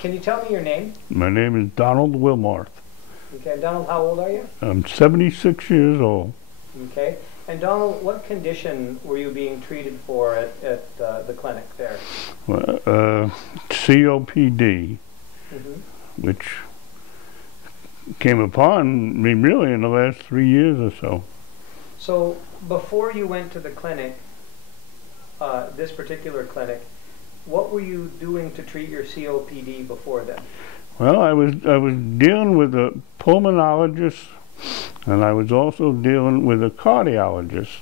Can you tell me your name? My name is Donald Wilmarth. Okay, Donald, how old are you? I'm 76 years old. Okay, and Donald, what condition were you being treated for at the clinic there? COPD, which came upon me really in the last 3 years or so. So before you went to the clinic, this particular clinic, what were you doing to treat your COPD before then? Well, I was dealing with a pulmonologist, and I was also dealing with a cardiologist.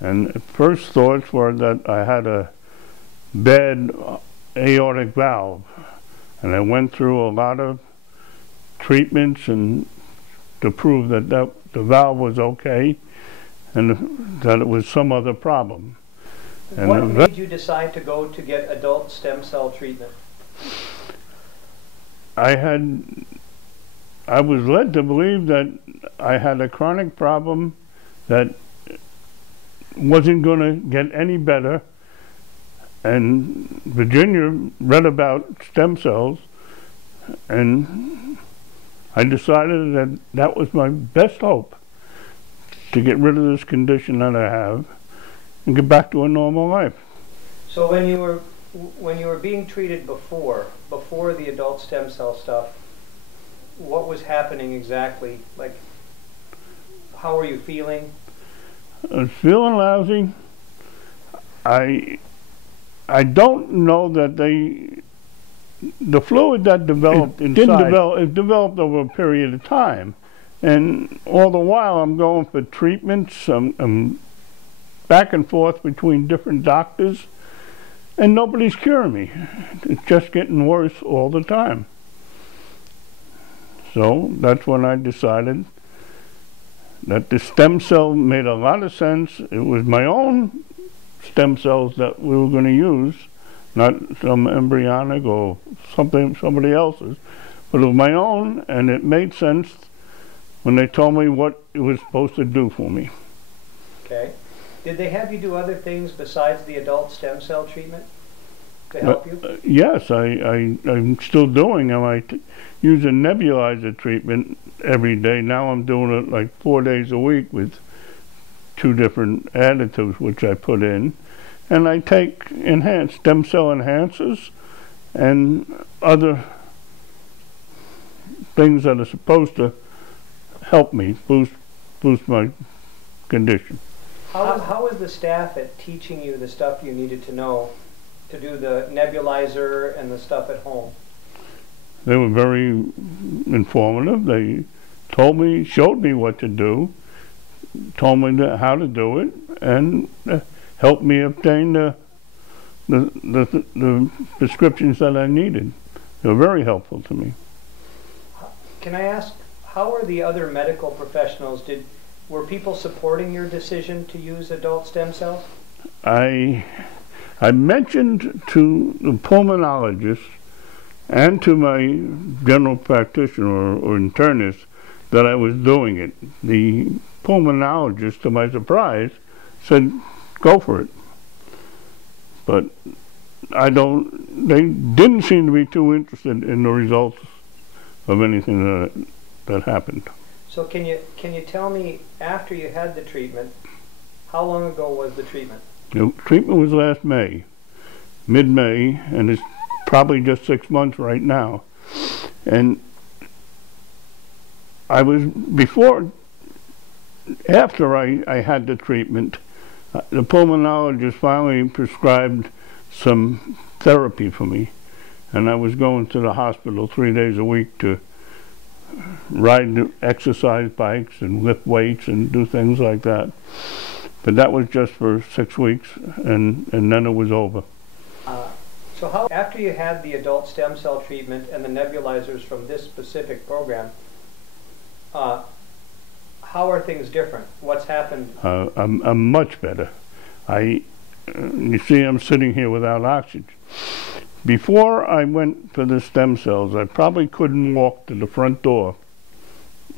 And first thoughts were that I had a bad aortic valve, and I went through a lot of treatments and to prove that the valve was okay and that it was some other problem. And what made you decide to go to get adult stem cell treatment? I was led to believe that I had a chronic problem that wasn't going to get any better, and Virginia read about stem cells, and I decided that that was my best hope to get rid of this condition that I have and get back to a normal life. So when you were being treated before the adult stem cell stuff, what was happening exactly? Like, how were you feeling? I was feeling lousy. I don't know that the fluid that developed inside, it developed over a period of time. And all the while I'm going for treatments, I'm back and forth between different doctors, and nobody's curing me. It's just getting worse all the time. So that's when I decided that the stem cell made a lot of sense. It was my own stem cells that we were going to use, not some embryonic or somebody else's, but it was my own, and it made sense when they told me what it was supposed to do for me. Okay. Did they have you do other things besides the adult stem cell treatment to help you? Yes, I'm still doing them. I use a nebulizer treatment every day. Now I'm doing it like 4 days a week with 2 different additives which I put in. And I take stem cell enhancers and other things that are supposed to help me boost my condition. How was the staff at teaching you the stuff you needed to know to do the nebulizer and the stuff at home? They were very informative. They showed me what to do, told me how to do it, and helped me obtain the prescriptions that I needed. They were very helpful to me. Can I ask, how are the other medical professionals? Were people supporting your decision to use adult stem cells? I mentioned to the pulmonologist and to my general practitioner or internist that I was doing it. The pulmonologist, to my surprise, said, "Go for it." But they didn't seem to be too interested in the results of anything that happened. So can you tell me, after you had the treatment, how long ago was the treatment? The treatment was last May, mid-May, and it's probably just 6 months right now. And after I had the treatment, the pulmonologist finally prescribed some therapy for me, and I was going to the hospital 3 days a week to ride exercise bikes and lift weights and do things like that. But that was just for 6 weeks, and then it was over. So how, after you had the adult stem cell treatment and the nebulizers from this specific program, how are things different? What's happened? I'm much better. You see, I'm sitting here without oxygen. Before I went for the stem cells, I probably couldn't walk to the front door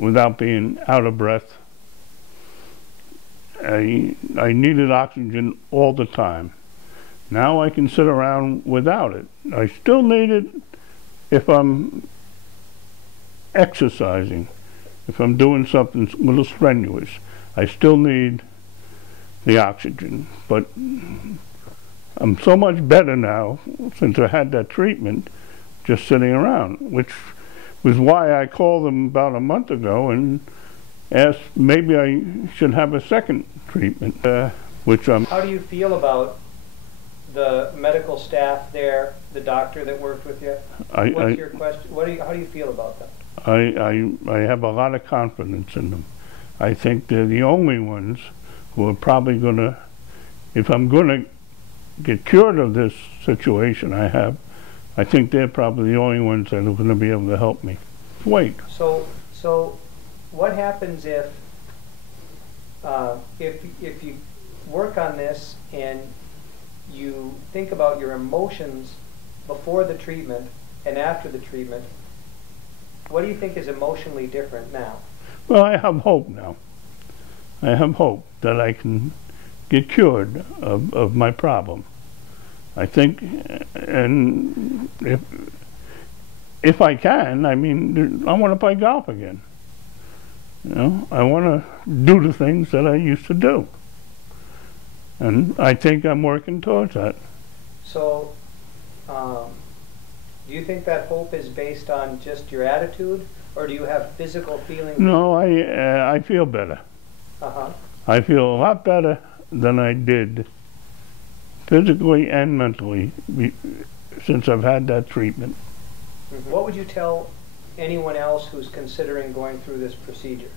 without being out of breath. I needed oxygen all the time. Now I can sit around without it. I still need it if I'm exercising, if I'm doing something a little strenuous, I still need the oxygen. But I'm so much better now since I had that treatment, just sitting around, which was why I called them about a month ago and asked maybe I should have a second treatment, which I'm... How do you feel about the medical staff there, the doctor that worked with you? What's your question? How do you feel about them? I have a lot of confidence in them. I think they're the only ones who are probably going to, if I'm going to get cured of this situation I have, I think they're probably the only ones that are going to be able to help me. Wait. So what happens if you work on this and you think about your emotions before the treatment and after the treatment? What do you think is emotionally different now? Well, I have hope now. I have hope that I can get cured of my problem. I think, and if I can, I mean, I want to play golf again. You know, I want to do the things that I used to do. And I think I'm working towards that. So, do you think that hope is based on just your attitude, or do you have physical feelings? No, I feel better. I feel a lot better than I did physically and mentally since I've had that treatment. What would you tell anyone else who's considering going through this procedure?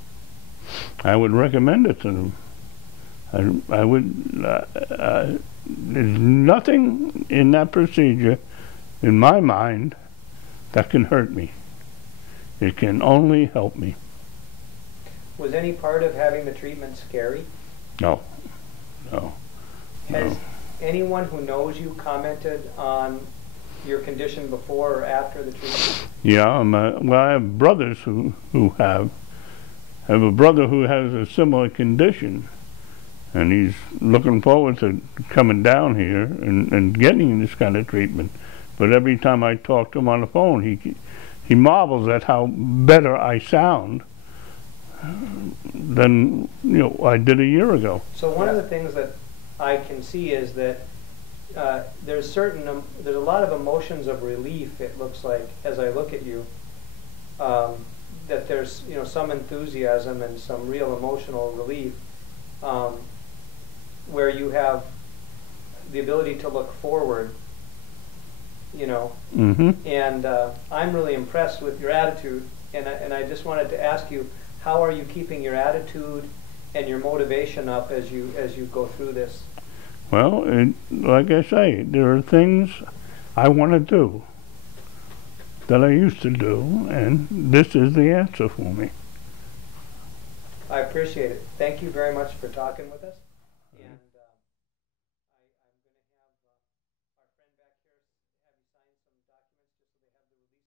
I would recommend it to them. I would. There's nothing in that procedure, in my mind, that can hurt me. It can only help me. Was any part of having the treatment scary? No. Has anyone who knows you commented on your condition before or after the treatment? Yeah, well, I have brothers who have. I have a brother who has a similar condition, and he's looking forward to coming down here and getting this kind of treatment. But every time I talk to him on the phone, he marvels at how better I sound than I did a year ago. So one of the things that I can see is that there's a lot of emotions of relief. It looks like as I look at you, that there's some enthusiasm and some real emotional relief, where you have the ability to look forward. And I'm really impressed with your attitude, and I just wanted to ask you, how are you keeping your attitude and your motivation up as you go through this? Well, like I say, there are things I want to do that I used to do, and this is the answer for me. I appreciate it. Thank you very much for talking with us. And